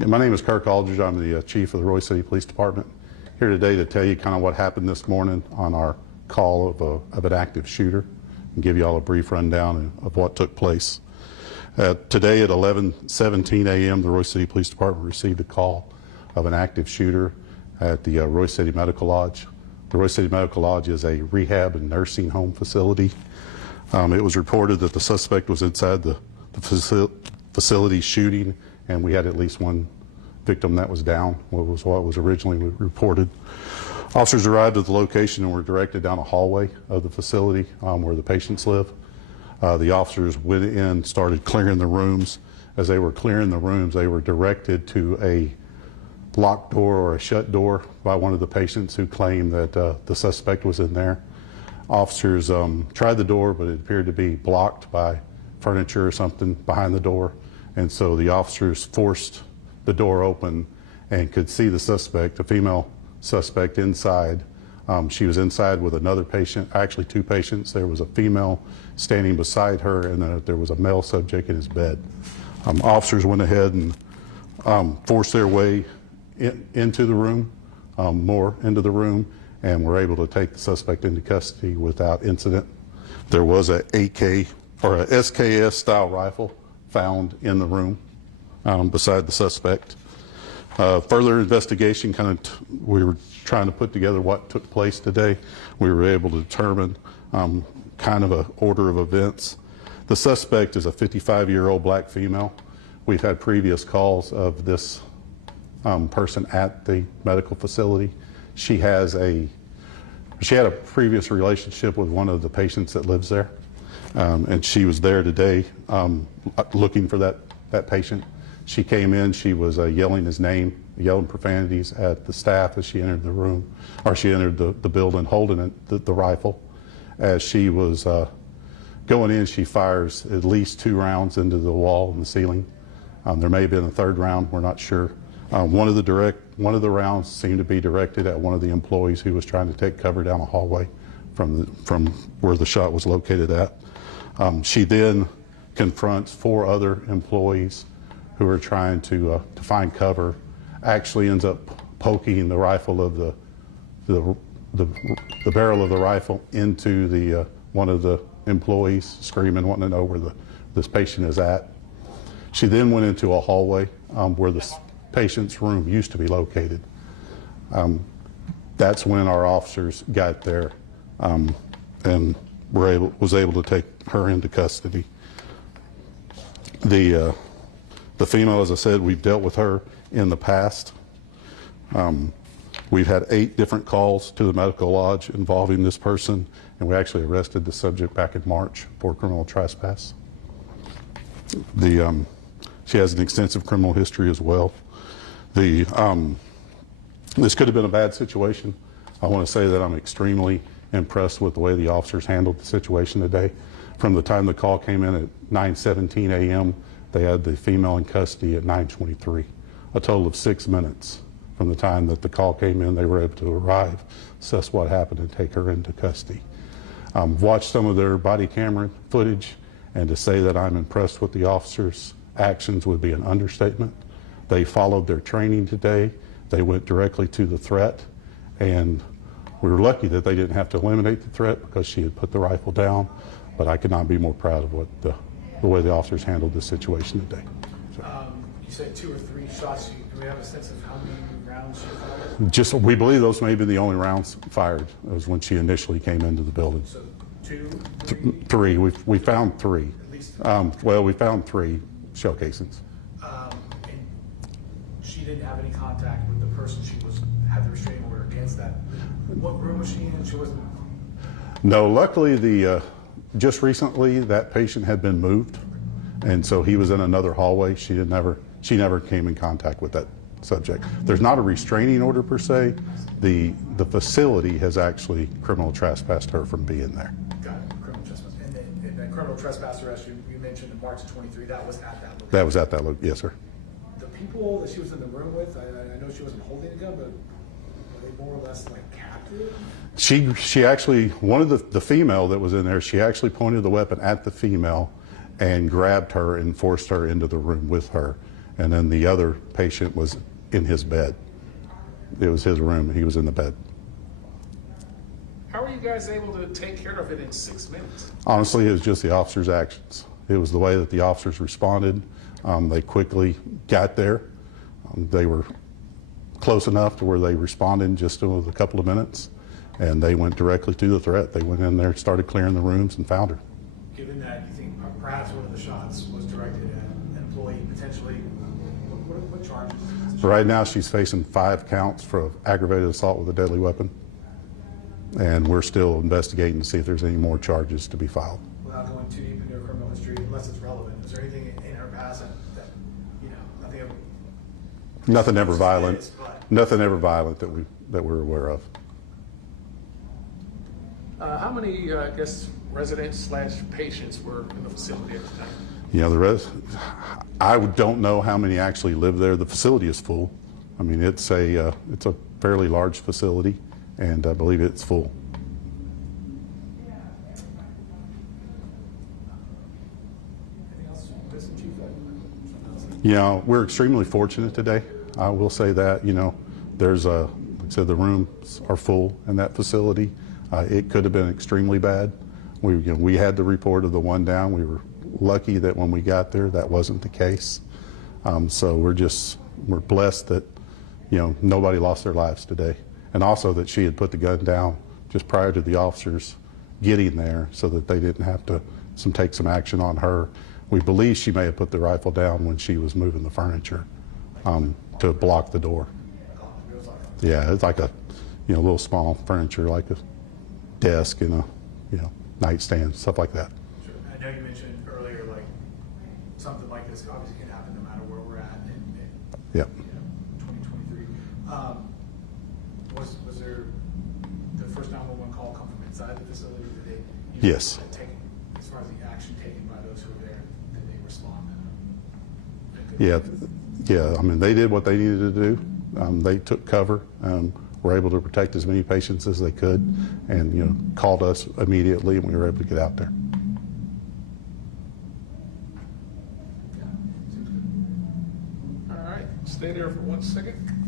Yeah, my name is Kirk Aldridge. I'm the chief of the Royse City Police Department. Here today to tell you kind of what happened this morning on our call of an active shooter and give you all a brief rundown of what took place. Today at 11:17 a.m. the Royse City Police Department received a call of an active shooter at the Royse City Medical Lodge. The Royse City Medical Lodge is a rehab and nursing home facility. It was reported that the suspect was inside the facility shooting, and we had at least one victim that was down, what was originally reported. Officers arrived at the location and were directed down a hallway of the facility where the patients live. The officers went in, started clearing the rooms. As they were clearing the rooms, they were directed to a locked door or a shut door by one of the patients who claimed that the suspect was in there. Officers tried the door, but it appeared to be blocked by furniture or something behind the door. And so the officers forced the door open and could see the suspect, a female suspect, inside. She was inside with another patient, actually two patients. There was a female standing beside her, and then there was a male subject in his bed. Officers went ahead and forced their way into the room, more into the room, and were able to take the suspect into custody without incident. There was a AK or a SKS style rifle found in the room beside the suspect. Further investigation, we were trying to put together what took place today. We were able to determine kind of an order of events. The suspect is a 55-year-old black female. We've had previous calls of this person at the medical facility. She had a previous relationship with one of the patients that lives there, and she was there today looking for that patient. She came in, she was yelling his name, yelling profanities at the staff as she entered the room, or she entered the building holding the rifle. As she was going in, she fires at least 2 rounds into the wall and the ceiling. There may have been a third round, we're not sure. One of the rounds seemed to be directed at one of the employees who was trying to take cover down a hallway from where the shot was located at. She then confronts 4 other employees who are trying to find cover, actually ends up poking the rifle of the barrel of the rifle into one of the employees, screaming, wanting to know where this patient is at. She then went into a hallway where the patient's room used to be located. That's when our officers got there and was able to take her into custody. The female, as I said, we've dealt with her in the past. We've had 8 different calls to the medical lodge involving this person, and we actually arrested the subject back in March for criminal trespass. She has an extensive criminal history as well. This could have been a bad situation. I want to say that I'm extremely impressed with the way the officers handled the situation today. From the time the call came in at 9:17 a.m., they had the female in custody at 9:23. A total of 6 minutes from the time that the call came in, they were able to arrive, assess what happened, and take her into custody. Watched some of their body camera footage, and to say that I'm impressed with the officers' actions would be an understatement. They followed their training today. They went directly to the threat, and we were lucky that they didn't have to eliminate the threat because she had put the rifle down, but I could not be more proud of the way the officers handled this situation today. So. You said 2 or 3 shots. Do we have a sense of how many rounds she fired? We believe those may be the only rounds fired. It was when she initially came into the building. So 2, 3. We found 3. At least 3. Well, we found 3 shell casings. And she didn't have any contact with the person she had the restraining order against. That. What room was she in? She wasn't. No, luckily just recently that patient had been moved, and so he was in another hallway. She never came in contact with that subject. There's not a restraining order per se. The facility has actually criminal trespassed her from being there. Got it. Criminal trespass. And then criminal trespass arrest you mentioned in March of 23. That was at that location. That was at that location. Yes, sir. The people that she was in the room with, I know she wasn't holding a gun, but were they more or less like captive? She actually, one of the female that was in there, she actually pointed the weapon at the female and grabbed her and forced her into the room with her. and then the other patient was in his bed. It was his room. He was in the bed. How are you guys able to take care of it in 6 minutes? Honestly, it was just the officers' actions. It was the way that the officers responded. They quickly got there. They were close enough to where they responded in just a couple of minutes, and they went directly to the threat. They went in there, started clearing the rooms, and found her. Given that you think perhaps one of the shots was directed at an employee, potentially, what charges? Right now, she's facing 5 counts for aggravated assault with a deadly weapon, and we're still investigating to see if there's any more charges to be filed. Without going too deep into her criminal history, unless it's relevant, is there anything in her past that nothing ever? Nothing ever violent. Is, but- Nothing ever violent that we're aware of. How many, residents/patients were in the facility at the time? You know, I don't know how many actually live there. The facility is full. I mean, it's a fairly large facility, and I believe it's full. Anything else, Mr. Chief? You know, we're extremely fortunate today. I will say that. You know, there's like I said, the rooms are full in that facility. It could have been extremely bad. We had the report of the one down. We were lucky that when we got there, that wasn't the case. So we're blessed that, you know, nobody lost their lives today, and also that she had put the gun down just prior to the officers getting there, so that they didn't have to take some action on her. We believe she may have put the rifle down when she was moving the furniture to block the door. Yeah, it's like a little small furniture, like a desk and a nightstand, stuff like that. Sure. I know you mentioned earlier, like, something like this obviously can happen no matter where we're at in Yep. 2023. Was there the first 911 call come from inside the facility? Did they Yes. As far as the action taken by those who were there, did they respond? Yeah. I mean, they did what they needed to do. They took cover. Were able to protect as many patients as they could, and called us immediately, and we were able to get out there. All right, stay there for 1 second.